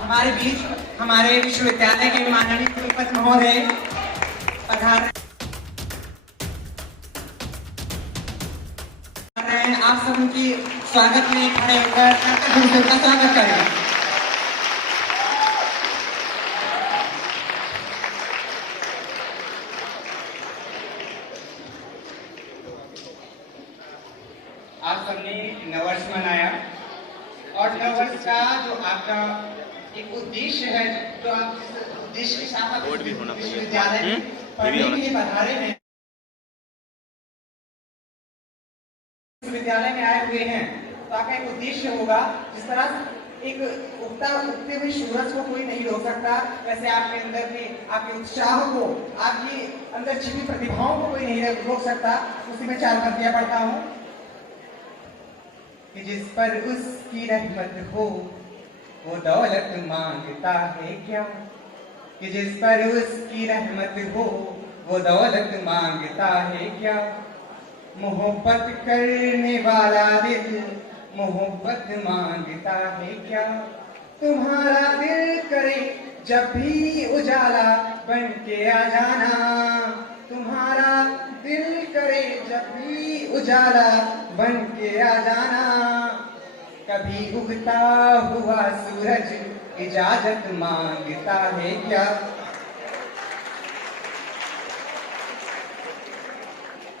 हमारे बीच हमारे विश्वविद्यालय के माननीय कुलपति महोदय पधार रहे हैं। आप सब उनकी स्वागत में खड़े होकर का स्वागत करें। आप सबने नववर्ष मनाया और नववर्ष का जो आपका एक उद्देश्य है, जो आप जिस उद्देश्य के साथ विश्वविद्यालय में पढ़ने के लिए पधारे हैं, विश्वविद्यालय में आए हुए हैं, तो आपका एक उद्देश्य होगा। जिस तरह एक उगते हुए सूरज को कोई नहीं रोक सकता, वैसे आपके अंदर में आपके उत्साह को, आपकी अंदर छिपी प्रतिभाओं को कोई नहीं रोक सकता। उसी में 4 पंक्तियां पढ़ता हूँ कि जिस पर उसकी रहमत हो वो दौलत मांगता है क्या, कि जिस पर उसकी रहमत हो वो दौलत मांगता है क्या। मोहब्बत करने वाला दिल मोहब्बत मांगता है क्या। तुम्हारा दिल करे जब भी उजाला बन के आ जाना, तुम्हारा दिल करे जब भी उजाला बन के आ जाना। कभी उगता हुआ सूरज इजाजत मांगता है क्या।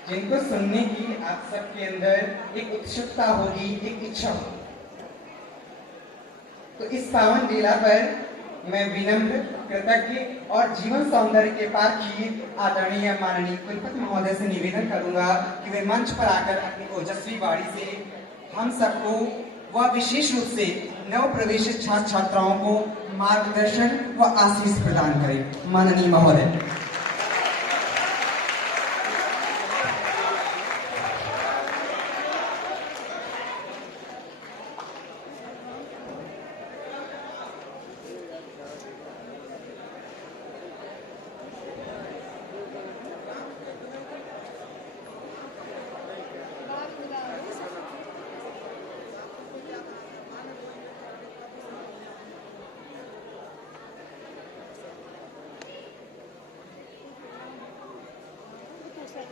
जिनको सुनने की आप सबके अंदर एक उत्सुकता होगी, एक इच्छा होगी, तो इस पावन बेला पर मैं विनम्र, कृतज्ञ और जीवन सौंदर्य के पारखी आदरणीय माननीय कुलपति महोदय से निवेदन करूंगा कि वे मंच पर आकर अपनी ओजस्वी वाणी से हम सबको व विशेष रूप से नव प्रवेशित छात्र छात्राओं को मार्गदर्शन व आशीष प्रदान करें। माननीय महोदय।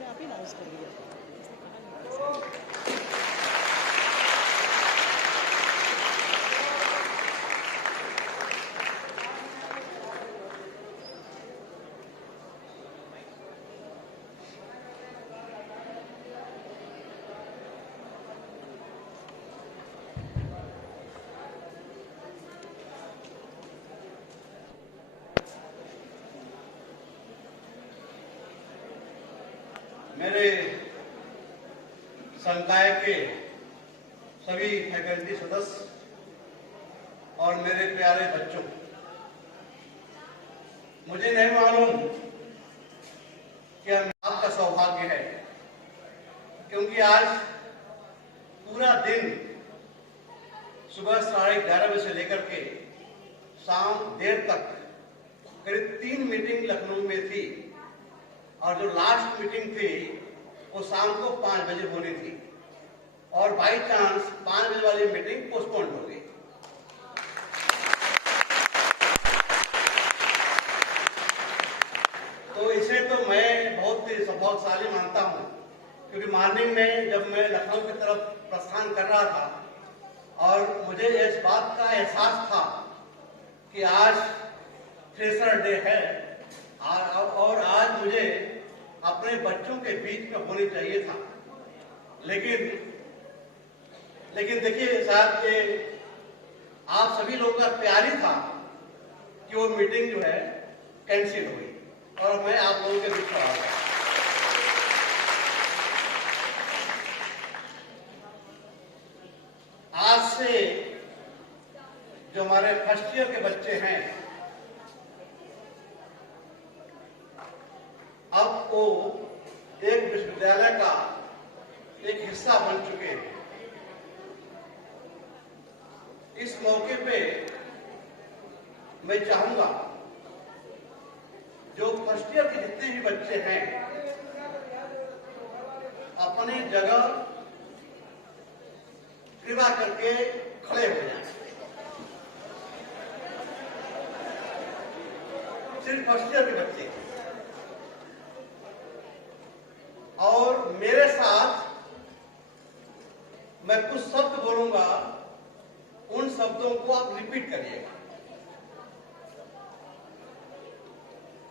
आप ही अनाउंस करिए। मेरे संकाय के सभी फैकल्टी सदस्य और मेरे प्यारे बच्चों, मुझे नहीं मालूम कि आपका सौभाग्य है, क्योंकि आज पूरा दिन सुबह 11:30 बजे से लेकर के शाम देर तक करीब 3 मीटिंग लखनऊ में थी और जो लास्ट मीटिंग थी वो शाम को 5 बजे होनी थी और बाई चांस 5 बजे वाली मीटिंग पोस्टपोन हो गई। तो इसे तो मैं बहुत ही सौभाग्यशाली मानता हूं, क्योंकि मॉर्निंग में जब मैं लखनऊ की तरफ प्रस्थान कर रहा था और मुझे इस बात का एहसास था कि आज फ्रेशर डे है और आज मुझे अपने बच्चों के बीच में होनी चाहिए था, लेकिन देखिए साहब, ये आप सभी लोगों का प्यार ही था कि वो मीटिंग जो है कैंसिल हुई और मैं आप लोगों के बीच में आ गया। आज से जो हमारे फर्स्ट ईयर के बच्चे हैं, अब वो एक विश्वविद्यालय का एक हिस्सा बन चुके हैं। इस मौके पे मैं चाहूंगा जो फर्स्ट ईयर के जितने भी बच्चे हैं अपने जगह कृपा करके खड़े हो जाएं। सिर्फ फर्स्ट ईयर के बच्चे। और मेरे साथ मैं कुछ शब्द बोलूंगा, उन शब्दों को आप रिपीट करिएगा।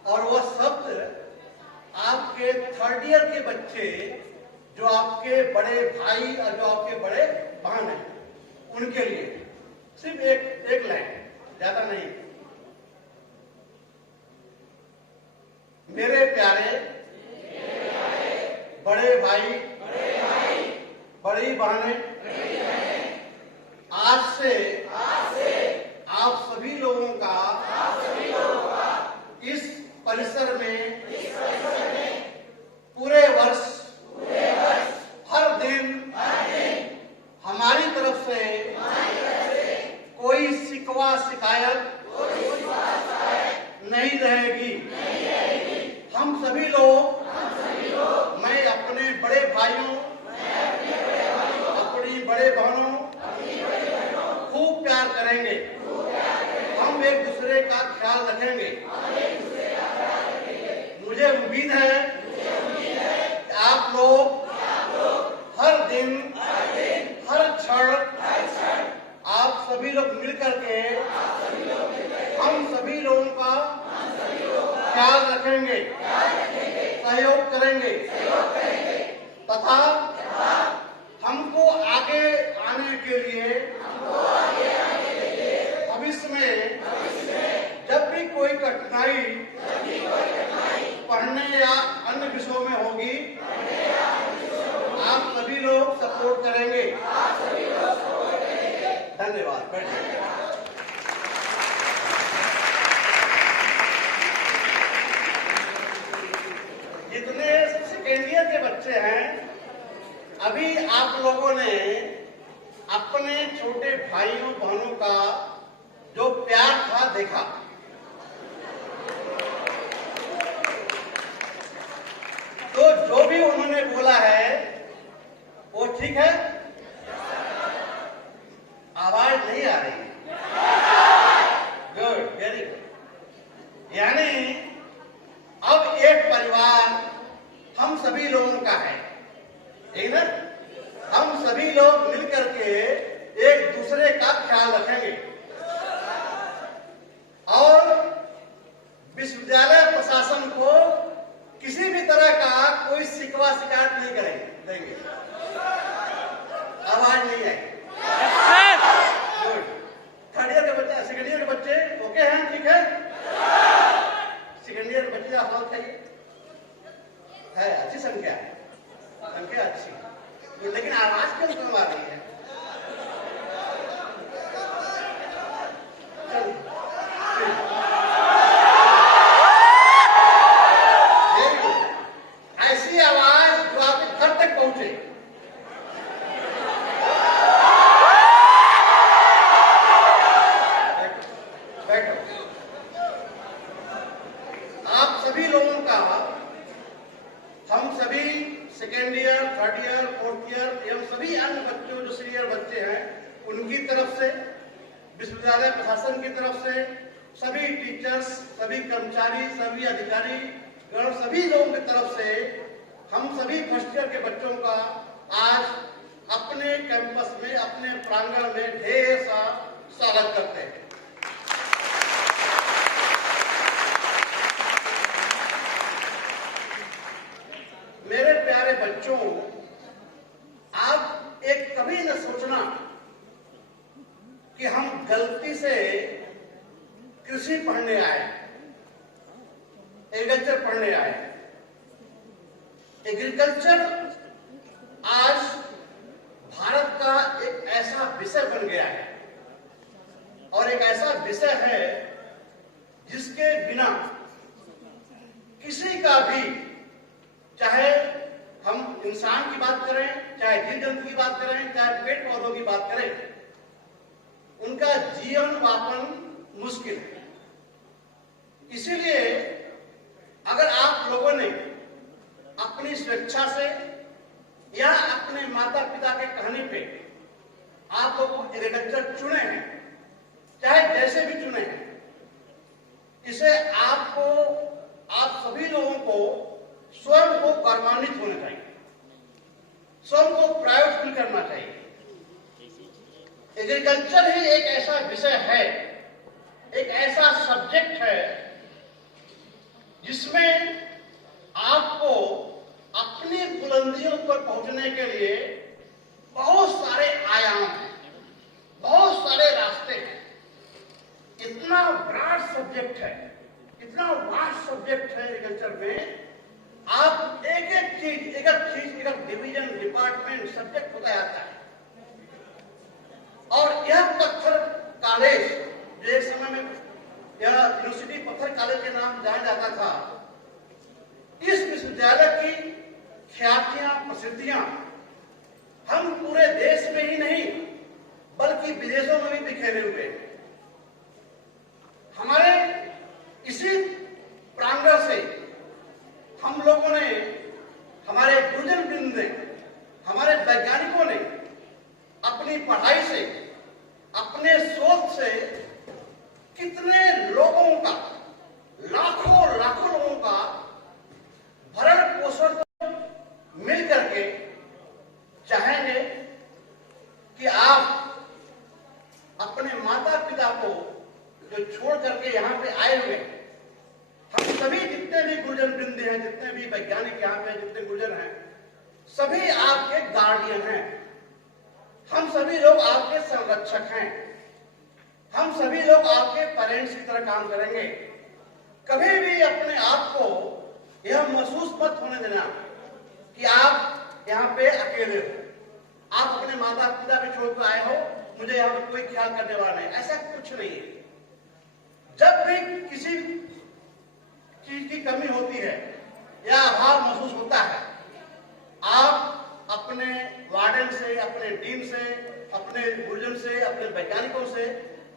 और वह शब्द आपके थर्ड ईयर के बच्चे, जो आपके बड़े भाई और जो आपके बड़े बहन हैं, उनके लिए सिर्फ एक लाइन, ज्यादा नहीं। मेरे प्यारे बड़े भाई, बड़ी बहनें, आज से आप सभी लोगों का इस परिसर में पूरे वर्ष हर दिन हमारी तरफ से कोई शिकवा शिकायत नहीं रहेगी। हम सभी लोग, मैं अपने बड़े भाइयों, अपनी बड़े बहनों खूब प्यार करेंगे। हम एक दूसरे का ख्याल रखेंगे। मुझे उम्मीद है कि आप लोग हर दिन, हर क्षण आप सभी लोग मिलकर के हम सभी लोगों का ख्याल रखेंगे, सहयोग करेंगे तथा हमको आगे आने के लिए भविष्य में जब भी कोई कठिनाई पढ़ने या अन्य विषयों में होगी, आप सभी लोग सपोर्ट करेंगे। धन्यवाद। बैठिए। जितने सेकेंड ईयर के बच्चे हैं, अभी आप लोगों ने अपने छोटे भाइयों बहनों का जो प्यार था देखा। तो जो भी उन्होंने बोला है वो ठीक है। आवाज नहीं आ रही है। Good, very good. यानी अब एक परिवार हम सभी लोगों का है, ठीक ना? हम सभी लोग मिलकर के एक दूसरे का ख्याल रखेंगे और विश्वविद्यालय प्रशासन को किसी भी तरह का कोई शिकवा शिकायत नहीं देंगे। आवाज नहीं आएगी। गुड। थर्ड ईयर के बच्चे, सेकेंड ईयर के बच्चे ओके हैं? ठीक है। सेकेंड ईयर के बच्चे आप लोग है, अच्छी संख्या है, संख्या अच्छी, लेकिन आवाज क्यों कम आ रही है? ऐसी आवाज जो आपके घर तक पहुंचे। बैठो। आप सभी लोगों का, हम सभी second year, third year, fourth year एवं सभी अन्य बच्चों जो सीनियर बच्चे हैं, उनकी तरफ से, विश्वविद्यालय प्रशासन की तरफ से, सभी टीचर्स, सभी कर्मचारी, सभी अधिकारी गण, सभी लोगों की तरफ से हम सभी फर्स्ट ईयर के बच्चों का आज अपने कैंपस में, अपने प्रांगण में ढेर सा स्वागत करते हैं। मेरे प्यारे बच्चों, आप एक कभी न सोचना कि हम गलती से कृषि पढ़ने आए, एग्रीकल्चर पढ़ने आए। एग्रीकल्चर आज भारत का एक ऐसा विषय बन गया है और एक ऐसा विषय है जिसके बिना किसी का भी, चाहे हम इंसान की बात करें, चाहे जीव जंतु की बात करें, चाहे पेड़ पौधों की बात करें, उनका जीवन यापन मुश्किल है। इसीलिए अगर आप लोगों ने अपनी स्वेच्छा से या अपने माता पिता के कहने पे आप लोग एग्रीकल्चर चुने हैं, चाहे जैसे भी चुने हैं, इसे आपको लोगों को स्वयं को गौरवान्वित होना चाहिए, स्वयं को प्राउड फील करना चाहिए। एग्रीकल्चर ही एक ऐसा विषय है, एक ऐसा सब्जेक्ट है जिसमें आपको अपनी बुलंदियों पर पहुंचने के लिए बहुत सारे आयाम हैं, बहुत सारे रास्ते हैं। इतना ब्रॉड सब्जेक्ट है, इतना वास्ट सब्जेक्ट है एग्रीकल्चर में। आप एक एक चीज, एक डिवीजन, डिपार्टमेंट, सब्जेक्ट होता जाता है। और यह पत्थर कॉलेज जो एक समय में यह यूनिवर्सिटी पत्थर कॉलेज के नाम जाना जाता था, इस विश्वविद्यालय की ख्यातियां, प्रसिद्धियां हम पूरे देश में ही नहीं बल्कि विदेशों में भी बिखेरे हुए हैं। हमारे इसी प्रांगण से हम लोगों ने, हमारे गुरुजन वृंद ने, हमारे वैज्ञानिकों ने अपनी पढ़ाई से, अपने शोध से कितने लोगों का, लाखों लाखों लोगों का भरण पोषण मिल करके चाहेंगे कि आप अपने माता पिता को जो छोड़ करके यहाँ पे आए हुए हैं, हम सभी जितने भी गुरुजन वृंद हैं, जितने भी वैज्ञानिक यहाँ पे जितने गुरुजन हैं, सभी आपके गार्डियन हैं। हम सभी लोग आपके संरक्षक हैं। हम सभी लोग आपके पेरेंट्स की तरह काम करेंगे। कभी भी अपने आप को यह महसूस मत होने देना कि आप यहाँ पे अकेले हो, आप अपने माता पिता भी छोड़कर आए हो, मुझे यहाँ पे कोई ख्याल करने वाला नहीं। ऐसा कुछ नहीं है। जब भी किसी चीज की कमी होती है या अभाव महसूस होता है, आप अपने वार्डन से, अपने डीन से, अपने गुरुजन से, अपने वैज्ञानिकों से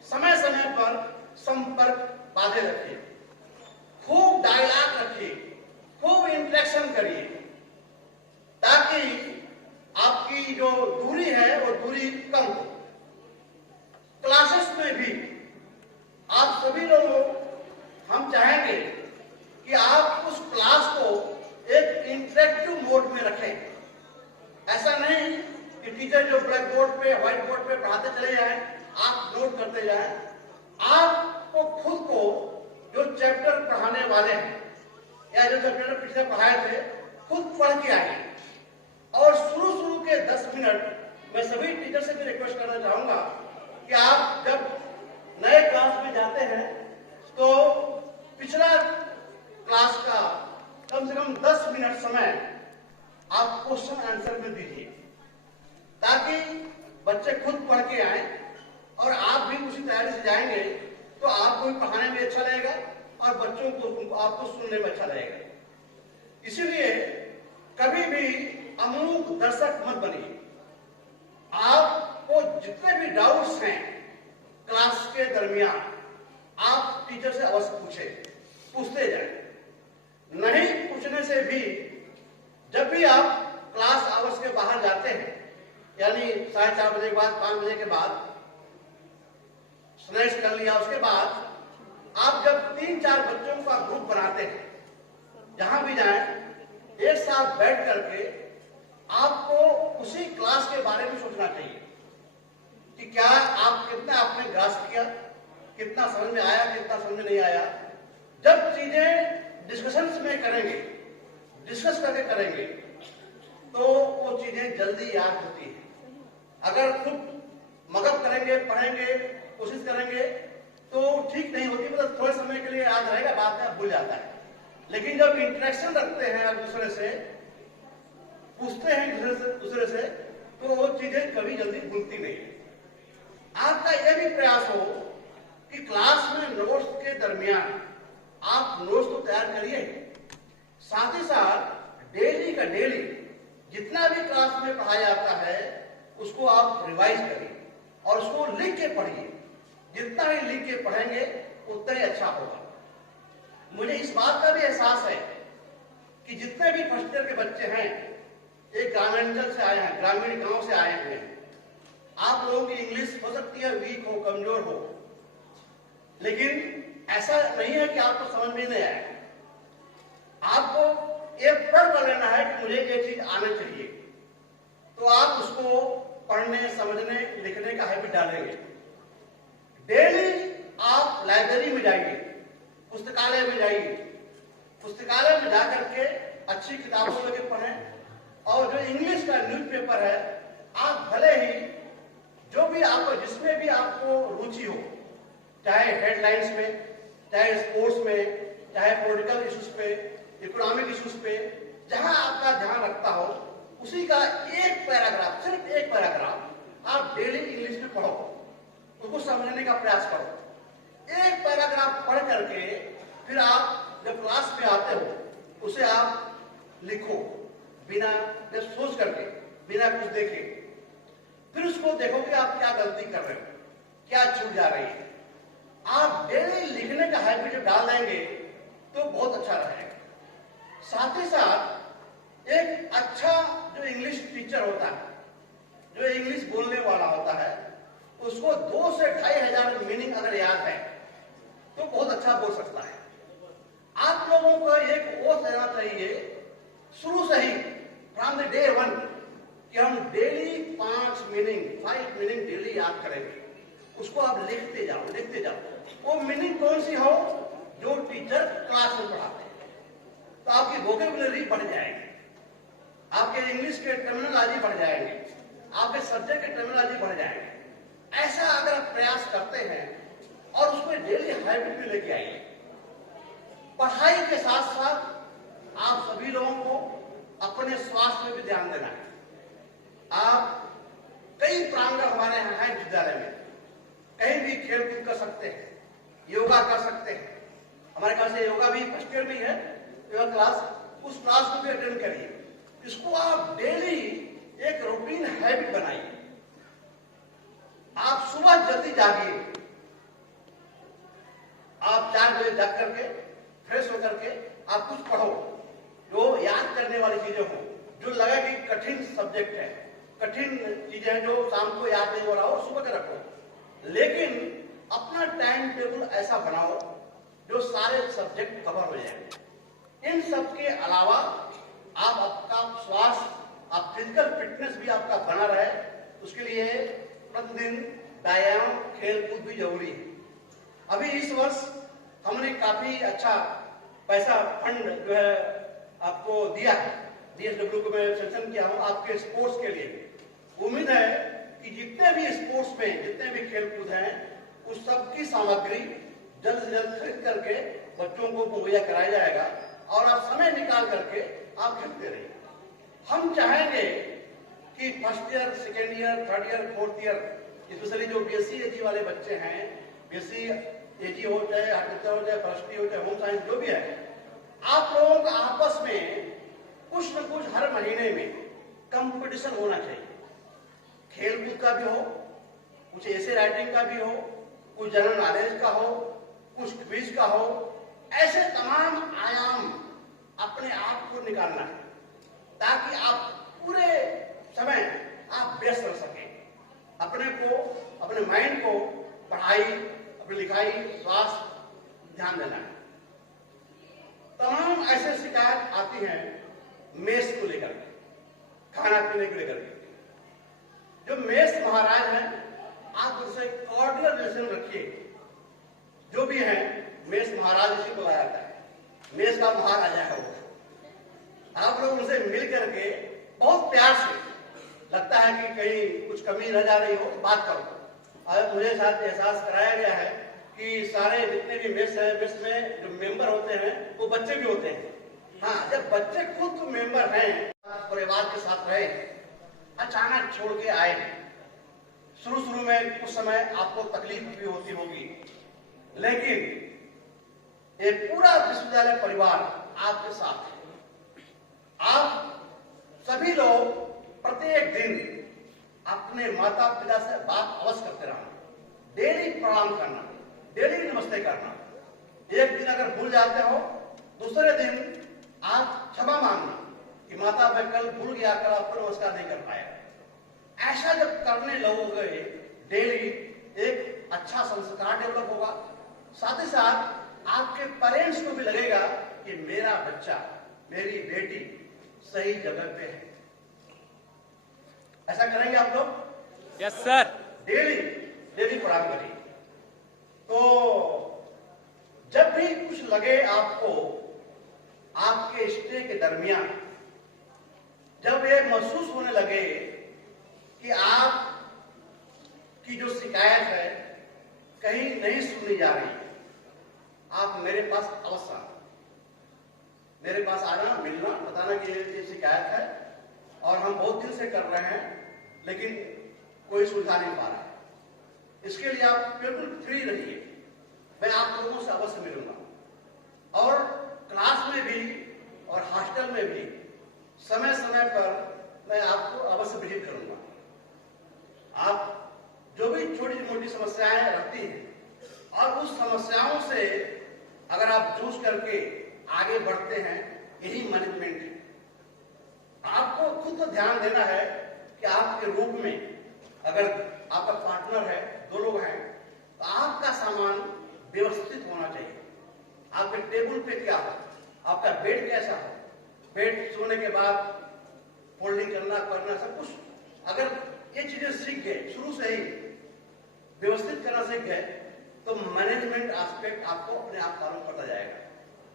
समय समय पर संपर्क बांधे रखिए, खूब डायलॉग रखिए, खूब इंटरेक्शन करिए, ताकि आपकी जो दूरी है वो दूरी कम हो। क्लासेस में भी आप सभी लोगों, हम चाहेंगे कि आप उस क्लास को एक इंटरेक्टिव मोड में रखें। ऐसा नहीं कि टीचर जो ब्लैक बोर्ड पे, व्हाइट बोर्ड पे पढ़ाते चले जाएं, आप नोट करते जाएं। आपको खुद को जो चैप्टर पढ़ाने वाले हैं या जो चैप्टर पिछले पढ़ाए थे, खुद पढ़ के आए। और शुरू के 10 मिनट मैं सभी टीचर से भी रिक्वेस्ट करना चाहूंगा कि आप जब नए क्लास में जाते हैं तो पिछला क्लास का कम से कम 10 मिनट समय आप क्वेश्चन आंसर में दीजिए, ताकि बच्चे खुद पढ़ के आए और आप भी उसी तैयारी से जाएंगे तो आपको भी पढ़ाने में अच्छा लगेगा और बच्चों को, आपको सुनने में अच्छा लगेगा। इसीलिए कभी भी अमूक दर्शक मत बनिए। आपको जितने भी डाउट्स हैं क्लास के दरमियान, आप टीचर से अवश्य पूछते जाएं। नहीं पूछने से भी जब भी आप क्लास आवर्स के बाहर जाते हैं, यानी 4:30 बजे के बाद, 5 बजे के बाद स्नैक्स कर लिया, उसके बाद आप जब 3-4 बच्चों का ग्रुप बनाते हैं, जहां भी जाएं, एक साथ बैठ करके आपको उसी क्लास के बारे में सोचना चाहिए कि क्या कितना आपने ग्रास्प किया, कितना समझ में आया, कितना समझ में नहीं आया। जब चीजें डिस्कशंस में करेंगे, डिस्कस करके करेंगे, तो वो चीजें जल्दी याद होती है। अगर खुद मगज करेंगे, पढ़ेंगे, कोशिश करेंगे तो ठीक नहीं होती, मतलब थोड़े समय के लिए याद रहेगा, बाद में भूल जाता है। लेकिन जब इंटरेक्शन रखते हैं एक दूसरे से, पूछते हैं दूसरे से, तो वो चीजें कभी जल्दी भूलती नहीं है। आपका यह भी प्रयास हो कि क्लास में नोट्स के दरमियान आप नोट्स तो तैयार करिए, साथ ही साथ डेली का डेली जितना भी क्लास में पढ़ाया जाता है उसको आप रिवाइज करिए और उसको लिख के पढ़िए। जितना ही लिख के पढ़ेंगे उतना ही अच्छा होगा। मुझे इस बात का भी एहसास है कि जितने भी फर्स्ट ईयर के बच्चे हैं, एक ग्रामीणांचल से आए हैं, ग्रामीण गांव से आए हुए हैं। आप लोगों की इंग्लिश हो सकती है वीक हो, कमजोर हो, लेकिन ऐसा नहीं है कि आपको समझ में नहीं आया। आपको ये पढ़ कर लेना है कि मुझे ये चीज आना चाहिए, तो आप उसको पढ़ने, समझने, लिखने का हैबिट डालेंगे। डेली आप लाइब्रेरी में जाइए, पुस्तकालय में जाइए, पुस्तकालय में जाकर के अच्छी किताबों में पढ़ें। और जो इंग्लिश का न्यूज़पेपर है, आप भले ही जो भी आपको, जिसमें भी आपको रुचि हो, चाहे हेडलाइंस में, चाहे स्पोर्ट्स में, चाहे पॉलिटिकल इश्यूज पे, इकोनॉमिक इश्यूज पे, जहां आपका ध्यान रखता हो, उसी का एक पैराग्राफ, सिर्फ एक पैराग्राफ आप डेली इंग्लिश में पढ़ो, उसको समझने का प्रयास करो। एक पैराग्राफ पढ़ करके फिर आप जब क्लास में आते हो, उसे आप लिखो, बिना सोच करके, बिना कुछ देखे। फिर उसको देखो कि आप क्या गलती कर रहे हो, क्या छूट जा रही है। आप डेली लिखने का हैबिट डाल देंगे तो बहुत अच्छा रहेगा। साथ ही साथ एक अच्छा जो इंग्लिश टीचर होता है, जो इंग्लिश बोलने वाला होता है, उसको 2 से 2,500 मीनिंग अगर याद है तो बहुत अच्छा बोल सकता है। आप लोगों को एक ओथ लेना चाहिए शुरू से ही, फ्रॉम द डे 1, कि हम डेली 5 मीनिंग डेली याद करेंगे। उसको आप लिखते जाओ, लिखते जाओ। वो मीनिंग कौन सी हो जो टीचर क्लास में पढ़ाते हैं, तो आपकी वोकेबुलरी बढ़ जाएगी, आपके इंग्लिश के टर्मिनोलॉजी बढ़ जाएंगे, आपके सब्जेक्ट के टर्मिनोलॉजी बढ़ जाएंगे। ऐसा अगर आप प्रयास करते हैं और उसको डेली हैबिट में लेके आइए। पढ़ाई के साथ साथ आप सभी लोगों को अपने स्वास्थ्य में भी ध्यान देना है। आप कई प्रांगण हमारे यहाँ है विद्यालय में, कहीं भी खेल कूद कर सकते हैं, योगा कर सकते हैं। हमारे ख्याल से योगा भी फर्स्ट ईयर में ही है, योगा क्लास, उस क्लास को भी अटेंड करिए। इसको आप डेली एक रूटीन हैबिट बनाइए। आप सुबह जल्दी जागिए, आप 4 बजे जाग करके फ्रेश होकर के आप कुछ पढ़ो जो याद करने वाली चीजें हो, जो लगे कि कठिन सब्जेक्ट है, कठिन चीजें हैं जो शाम को याद नहीं हो रहा हो, सुबह के रखो। लेकिन अपना टाइम टेबल ऐसा बनाओ जो सारे सब्जेक्ट कवर हो जाए। इन सब के अलावा आप आपका स्वास्थ्य, आप फिजिकल फिटनेस भी आपका बना रहे, उसके लिए प्रतिदिन व्यायाम, खेल कूद भी जरूरी है। अभी इस वर्ष हमने काफी अच्छा पैसा फंड जो है आपको दिया है, DSW को मैं सेंक्शन किया हूं आपके स्पोर्ट्स के लिए। उम्मीद है कि जितने भी स्पोर्ट्स में जितने भी खेल कूद हैं, उस सब की सामग्री जल्द से जल्द खरीद करके बच्चों को मुहैया कराया जाएगा और आप समय निकाल करके आप खेलते रहिए। हम चाहेंगे कि first year, second year, third year, fourth year, specially जो BSc AG वाले बच्चे हैं, BSc AG हो चाहे आर्किटेक्चर हो चाहे फॉरेस्ट्री हो चाहे होम साइंस जो भी है, आप लोगों का आपस में कुछ न कुछ हर महीने में कंपटीशन होना चाहिए। खेल कूद का भी हो, कुछ ऐसे राइटिंग का भी हो, कुछ जनरल नॉलेज का हो, कुछ क्विज का हो। ऐसे तमाम आयाम अपने आप को निकालना है ताकि आप पूरे समय आप व्यस्त रह सकें। अपने को, अपने माइंड को पढ़ाई, अपनी लिखाई, स्वास्थ्य ध्यान देना है। तमाम ऐसे शिकायत आती हैं मेस को लेकर, खाना पीने को लेकर। जो मेस महाराज हैं, आप उनसे कॉर्डियल रिलेशन रखिए। जो भी है मेस महाराज इसी को लाया जाता है, मेस का महाराजा है वो। आप लोग उनसे मिल करके बहुत प्यार से, लगता है कि कहीं कुछ कमी रह जा रही हो, बात करो। और मुझे साथ एहसास कराया गया है कि सारे जितने भी मेस है, मेस में जो मेंबर होते हैं वो बच्चे भी होते हैं। हाँ, जब बच्चे खुद मेंबर हैं, परिवार के साथ रहे, अचानक छोड़ के आए, शुरू में कुछ समय आपको तकलीफ भी होती होगी, लेकिन ये पूरा विश्वविद्यालय परिवार आपके साथ है। आप सभी लोग प्रत्येक दिन अपने माता पिता से बात अवश्य करते रहना, डेली प्रणाम करना, डेली नमस्ते करना। एक दिन अगर भूल जाते हो, दूसरे दिन आप क्षमा मांगना कि माता मैं कल भूल गया, कल आपको नमस्कार नहीं कर पाया। ऐसा जब करने लगोगे डेली, एक अच्छा संस्कार डेवलप होगा। साथ ही साथ आपके पेरेंट्स को भी लगेगा कि मेरा बच्चा मेरी बेटी सही जगह पे है। ऐसा करेंगे आप लोग? Yes sir. डेली डेली प्रणाम करिए। तो जब भी कुछ लगे आपको आपके स्टे के दरमियान, जब ये महसूस होने लगे कि आप की जो शिकायत है कहीं नहीं सुनी जा रही, आप मेरे पास अवश्य आना, मेरे पास आना, मिलना, बताना कि ये शिकायत है और हम बहुत दिन से कर रहे हैं लेकिन कोई सुलझा नहीं पा रहा है। इसके लिए आप बिल्कुल फ्री रहिए, मैं आप लोगों से अवश्य मिलूंगा और क्लास में भी और हॉस्टल में भी समय समय पर मैं आपको अवश्य विजिट करूंगा। आप जो भी छोटी मोटी समस्याएं रहती हैं और उस समस्याओं से अगर आप जूझ करके आगे बढ़ते हैं, यही मैनेजमेंट है। आपको खुद को ध्यान देना है कि आपके रूम में अगर आपका पार्टनर है, 2 लोग हैं, तो आपका सामान व्यवस्थित होना चाहिए। आपके टेबल पे क्या हो, आपका बेड कैसा हो, बेड सोने के बाद फोल्डिंग करना सब कुछ अगर ये चीजें सीख गए, शुरू से ही व्यवस्थित करना सीख गए, तो मैनेजमेंट एस्पेक्ट आपको अपने आप मालूम पड़ता जाएगा।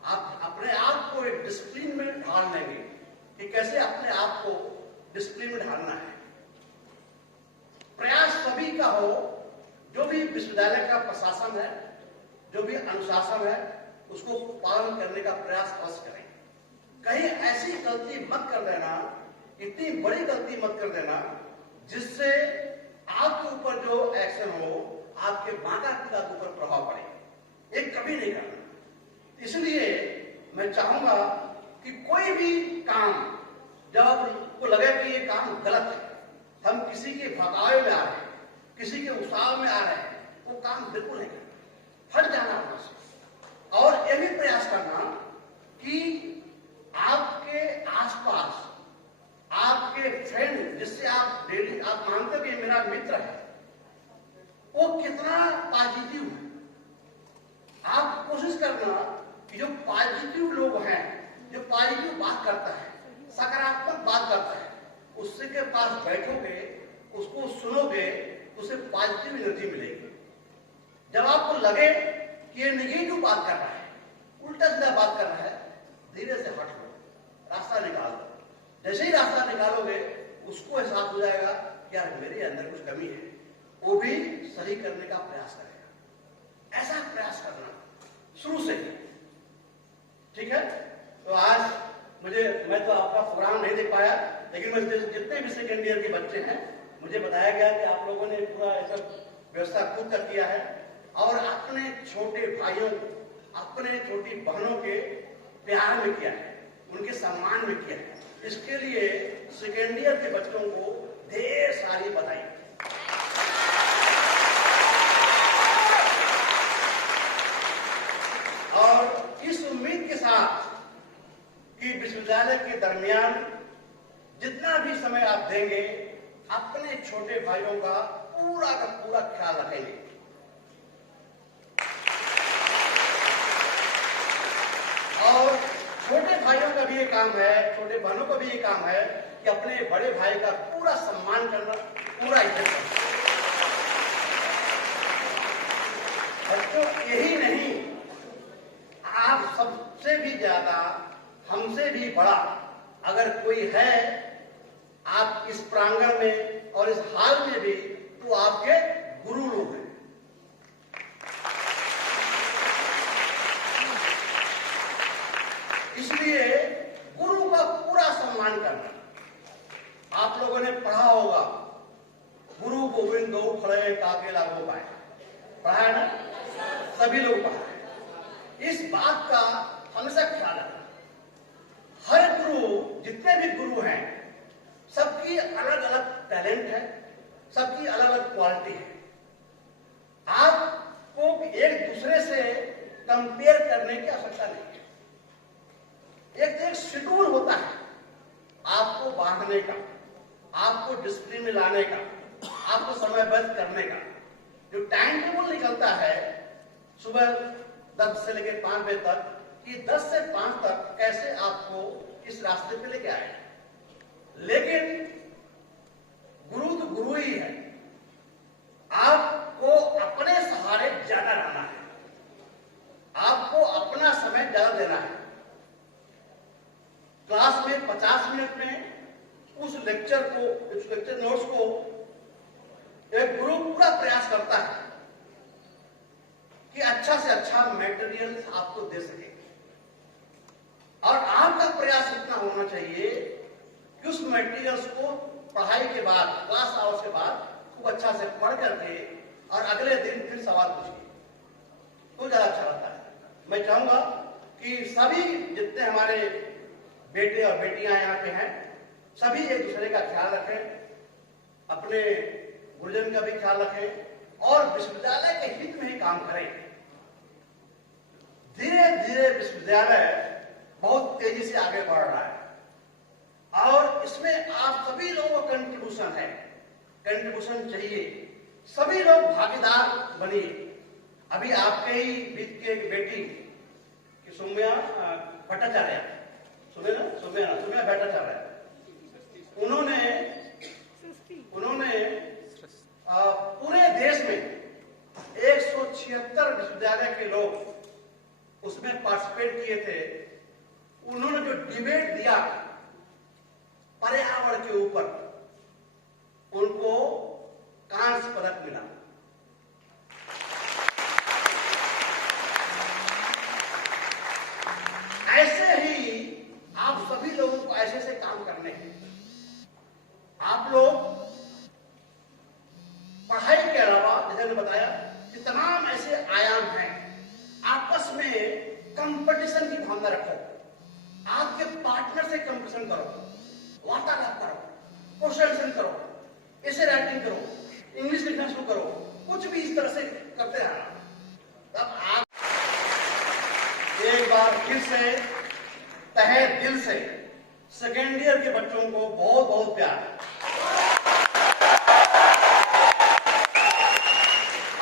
आप अपने आप को एक डिसिप्लिन में ढाल लेंगे कि कैसे अपने आप को डिसिप्लिन में ढालना है। प्रयास सभी का हो, जो भी विश्वविद्यालय का प्रशासन है, जो भी अनुशासन है, उसको पालन करने का प्रयास अवश्य करें। कहीं ऐसी गलती मत कर देना, इतनी बड़ी गलती मत कर देना जिससे आपके ऊपर जो एक्शन हो आपके माता पिता के ऊपर प्रभाव पड़े। एक कभी नहीं करना। इसलिए मैं चाहूंगा कि कोई भी काम जब आपको लगे कि ये काम गलत है, हम किसी के भगावे में आ रहे हैं, किसी के उसाव में आ रहे हैं, वो काम बिल्कुल नहीं करना, हट जाना वहां से। और ये भी प्रयास करना कि आपके आसपास आपके फ्रेंड जिससे आप डेली आप मानते भी मेरा मित्र है, वो कितना पॉजिटिव है। आप कोशिश करना कि जो पॉजिटिव लोग हैं, जो पॉजिटिव बात करता है, सकारात्मक बात करता है, उससे के पास बैठोगे, उसको सुनोगे, उसे पॉजिटिव एनर्जी मिलेगी। जब आपको लगे कि ये नेगेटिव बात कर रहा है, उल्टा सीधा बात कर रहा है, धीरे से हट लो, रास्ता निकाल दो। जैसे ही रास्ता निकालोगे, उसको एहसास हो जाएगा कि यार मेरे अंदर कुछ कमी है, वो भी सही करने का प्रयास करेगा। ऐसा प्रयास करना शुरू से ही, ठीक है। तो आज मैं तो आपका प्रोग्राम नहीं देख पाया, लेकिन मैं जितने भी सेकेंड ईयर के बच्चे हैं, मुझे बताया गया कि आप लोगों ने पूरा ऐसा व्यवस्था खुद कर किया है और अपने छोटे भाइयों, अपने छोटी बहनों के प्यार में किया है, उनके सम्मान में किया है। इसके लिए सेकेंड ईयर के बच्चों को ढेर सारी बधाई। और इस उम्मीद के साथ कि विश्वविद्यालय के दरमियान जितना भी समय आप देंगे, अपने छोटे भाइयों का पूरा ख्याल रखेंगे। और छोटे भाइयों का भी ये काम है, छोटे बहनों का भी ये काम है कि अपने बड़े भाई का पूरा सम्मान करना, पूरा इज्जत करना। बच्चों, यही नहीं, आप सबसे भी ज्यादा, हमसे भी बड़ा अगर कोई है आप इस प्रांगण में और इस हाल में भी, तो आपके गुरु लोग हैं। इसलिए गुरु का पूरा सम्मान करना। आप लोगों ने पढ़ा होगा, गुरु गोविंद दो खड़े काके लागो पाए, पढ़ा है ना? सभी लोग पढ़ा है। इस बात का हमेशा ख्याल रखना। हर गुरु, जितने भी गुरु हैं, सबकी अलग अलग टैलेंट है, सबकी अलग अलग क्वालिटी है। आपको एक दूसरे से कंपेयर करने की आवश्यकता नहीं है। एक शेड्यूल होता है आपको बांधने का, आपको डिसिप्लिन में लाने का, आपको समयबद्ध करने का। जो टाइम टेबल निकलता है सुबह 10 से लेकर 5 बजे तक, कि 10 से 5 तक कैसे आपको इस रास्ते पे लेके आए, लेकिन गुरु तो गुरु ही है। आपको अपने सहारे ज्यादा रहना है, आपको अपना समय ज्यादा देना है। क्लास में 50 मिनट में उस लेक्चर नोट्स को एक गुरु पूरा प्रयास करता है कि अच्छा से अच्छा मटेरियल आपको दे सके, और आपका प्रयास इतना होना चाहिए कि उस मटेरियल्स को पढ़ाई के बाद, क्लास आवर्स के बाद खूब अच्छा से पढ़ करके और अगले दिन फिर सवाल पूछिए, तो ज्यादा अच्छा रहता है। मैं चाहूंगा कि सभी जितने हमारे बेटे और बेटियां यहाँ पे हैं, सभी एक दूसरे का ख्याल रखें, अपने गुरुजन का भी ख्याल रखें और विश्वविद्यालय के हित में ही काम करें। धीरे धीरे विश्वविद्यालय बहुत तेजी से आगे बढ़ रहा है और इसमें आप सभी लोगों का कंट्रीब्यूशन चाहिए। सभी लोग भागीदार बनिए। अभी आपके ही बीच के एक बेटी सौम्या भट्टाचार्य, सौम्या भट्टाचार्य, उन्होंने पूरे देश में 176 विश्वविद्यालय के लोग उसमें पार्टिसिपेट किए थे। उन्होंने जो डिबेट दिया पर्यावरण के ऊपर, उनको कांस्य पदक मिला। ऐसे ही आप सभी लोगों को ऐसे से काम करने हैं। आप लोग पढ़ाई के अलावा, जैसे मैंने बताया कि तमाम ऐसे आयाम हैं, आपस में कंपटीशन की भावना रखो, आपके पार्टनर से कंपटीशन करो, वार्तालाप करो, क्वेश्चन करो, ऐसे राइटिंग करो, इंग्लिश लिखना शुरू करो, कुछ भी इस तरह से करते रहना। तब आप एक बार फिर से तहे दिल से सेकेंड ईयर के बच्चों को बहुत बहुत प्यार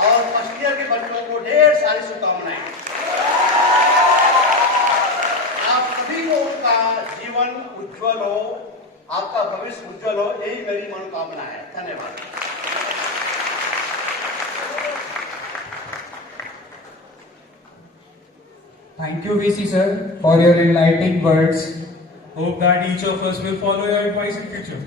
और फर्स्ट ईयर के बच्चों को ढेर सारी शुभकामनाएं। आप सभी लोगों का जीवन उज्जवल हो, आपका भविष्य उज्जवल हो, यही मेरी मनोकामना है। धन्यवाद। Thank you, VC sir, for your enlightening words. Hope that each of us will follow your advice in future.